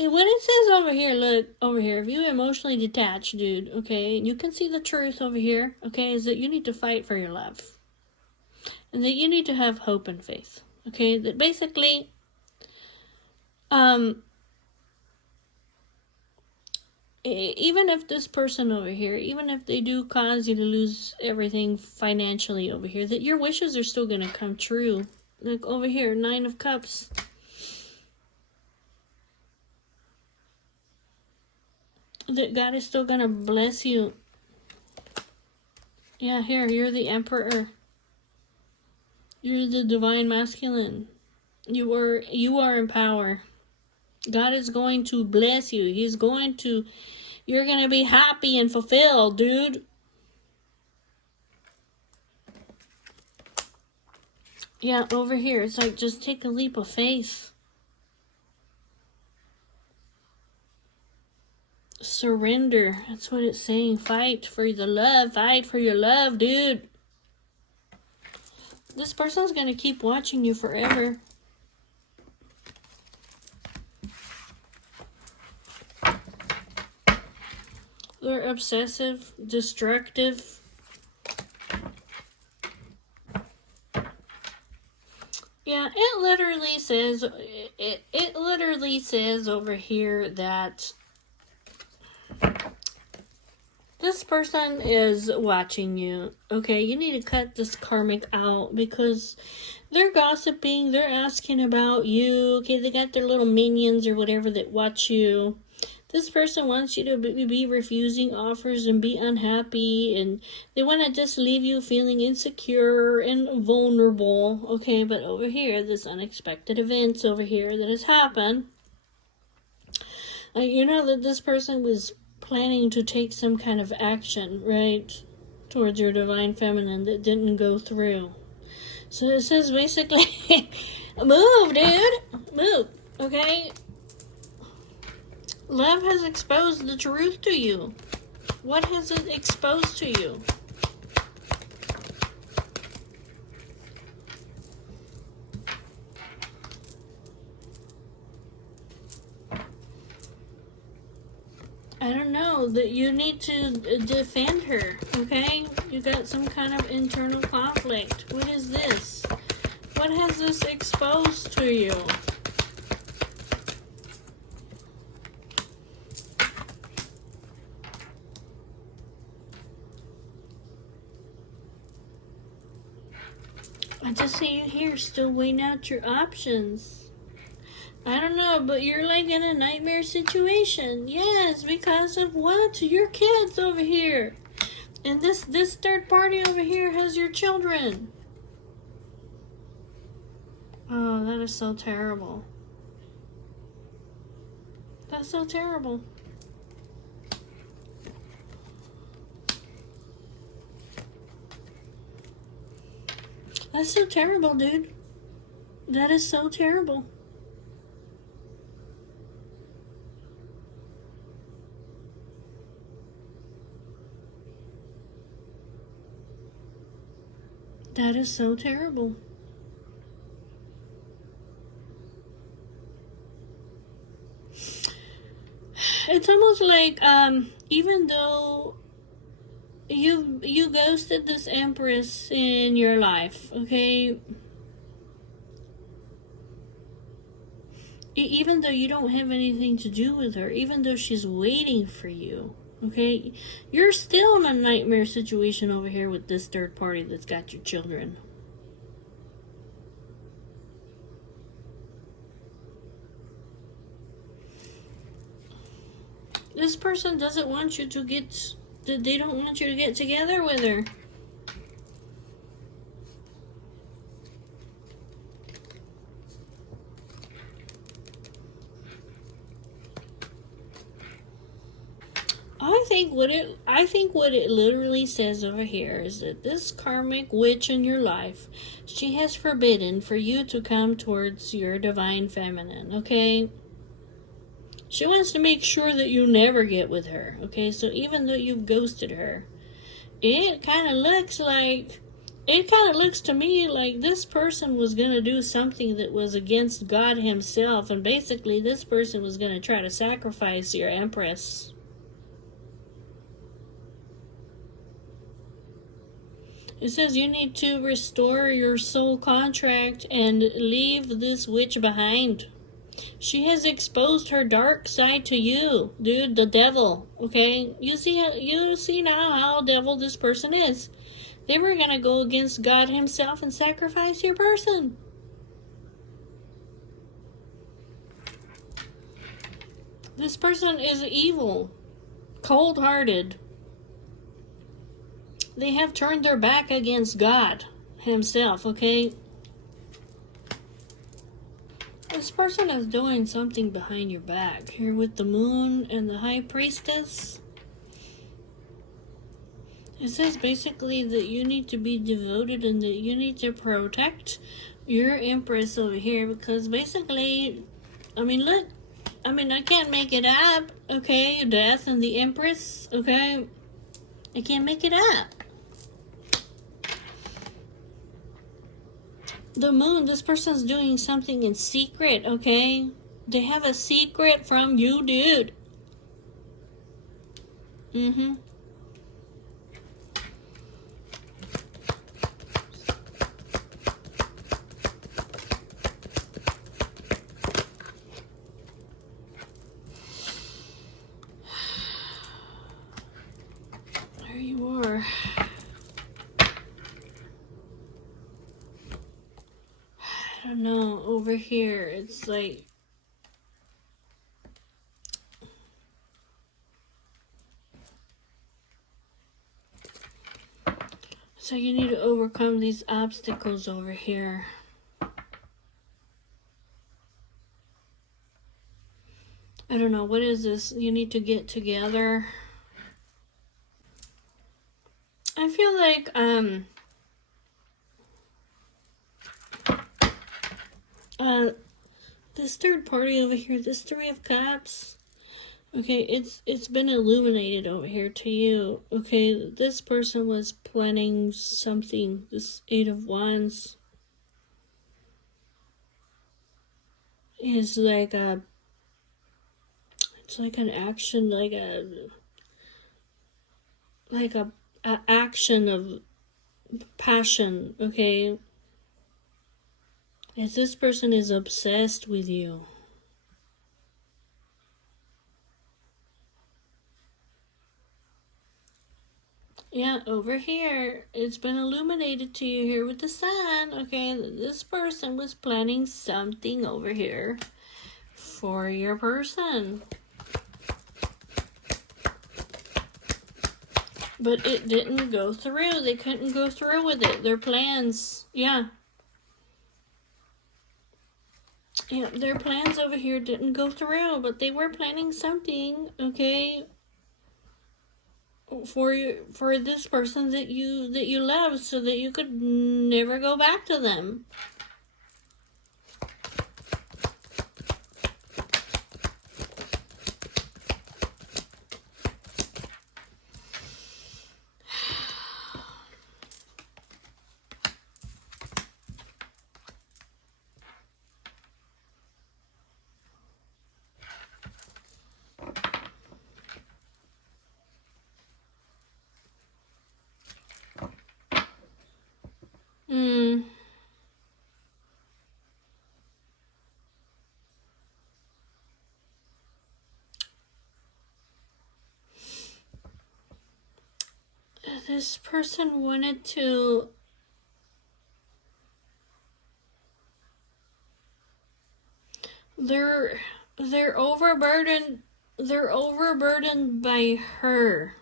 What it says over here, look, over here, if you emotionally detached, dude, okay, you can see the truth over here, okay, is that you need to fight for your love. And that you need to have hope and faith, okay, that basically, even if this person over here, even if they do cause you to lose everything financially over here, that your wishes are still going to come true. Like over here, 9 of Cups. That God is still going to bless you. Yeah, here, you're the Emperor. You're the Divine Masculine. You are in power. God is going to bless you. You're going to be happy and fulfilled, dude. Yeah, over here, it's like just take a leap of faith. Surrender. That's what it's saying. Fight for the love. Fight for your love, dude. This person's going to keep watching you forever. They're obsessive, destructive. Yeah, it literally says over here that this person is watching you. Okay, you need to cut this karmic out because they're gossiping, they're asking about you. Okay, they got their little minions or whatever that watch you. This person wants you to be refusing offers and be unhappy, and they want to just leave you feeling insecure and vulnerable. Okay, but over here, this unexpected events over here that has happened. You know that this person was planning to take some kind of action, right, towards your Divine Feminine that didn't go through. So it says basically, move, dude, move, okay? Love has exposed the truth to you. What has it exposed to you? I don't know, that you need to defend her, okay? You got some kind of internal conflict. What is this? What has this exposed to you? I just see you here still weighing out your options. I don't know, but you're like in a nightmare situation. Yes, because of what? Your kids over here. And this third party over here has your children. Oh, that is so terrible. That's so terrible. That's so terrible, dude. That is so terrible. That is so terrible. It's almost like even though you ghosted this Empress in your life, okay? Even though you don't have anything to do with her, even though she's waiting for you, okay? You're still in a nightmare situation over here with this third party that's got your children. This person doesn't want you to get, they don't want you to get together with her. I think what it literally says over here is that this karmic witch in your life, she has forbidden for you to come towards your Divine Feminine, okay? She wants to make sure that you never get with her, okay? So even though you've ghosted her, it kind of looks like it kind of looks to me like this person was going to do something that was against God himself, and basically this person was going to try to sacrifice your Empress. It says you need to restore your soul contract and leave this witch behind. She has exposed her dark side to you, dude, the devil, okay? You see now how devil this person is. They were going to go against God himself and sacrifice your person. This person is evil, cold-hearted. They have turned their back against God himself, okay? This person is doing something behind your back. Here with the moon and the high priestess. It says basically that you need to be devoted and that you need to protect your Empress over here, because basically, I mean, look, I mean, I can't make it up, okay? Death and the Empress, okay? I can't make it up. The moon, this person's doing something in secret, okay? They have a secret from you, dude. Mm-hmm. There you are. I don't know, over here, it's like, so you need to overcome these obstacles over here. I don't know, what is this? You need to get together. I feel like, this third party over here, this Three of Cups, okay, it's been illuminated over here to you, okay? This person was planning something, this Eight of Wands is like it's like an action, like a action of passion, okay? As this person is obsessed with you. Yeah, over here, it's been illuminated to you here with the sun, okay? This person was planning something over here for your person. But it didn't go through. They couldn't go through with it. Their plans, yeah. Yeah, their plans over here didn't go through, but they were planning something, okay, for this person that you love, so that you could never go back to them. This person wanted to they're overburdened by her.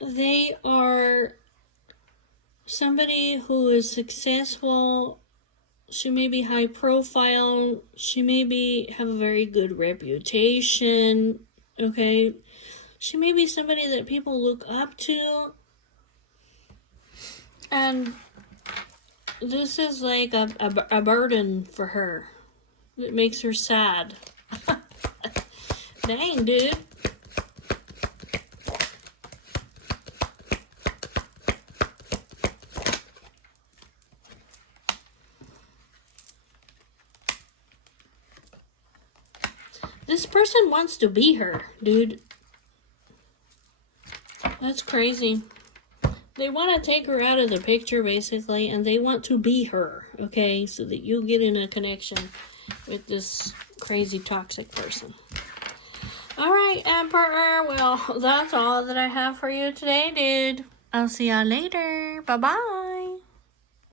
They are somebody who is successful. She may be high profile. She may have a very good reputation. Okay. She may be somebody that people look up to. And this is like a burden for her. It makes her sad. Dang, dude. This person wants to be her, dude. That's crazy. They want to take her out of the picture, basically, and they want to be her, okay? So that you get in a connection with this crazy toxic person. Alright, Emperor. Well, that's all that I have for you today, dude. I'll see y'all later. Bye-bye.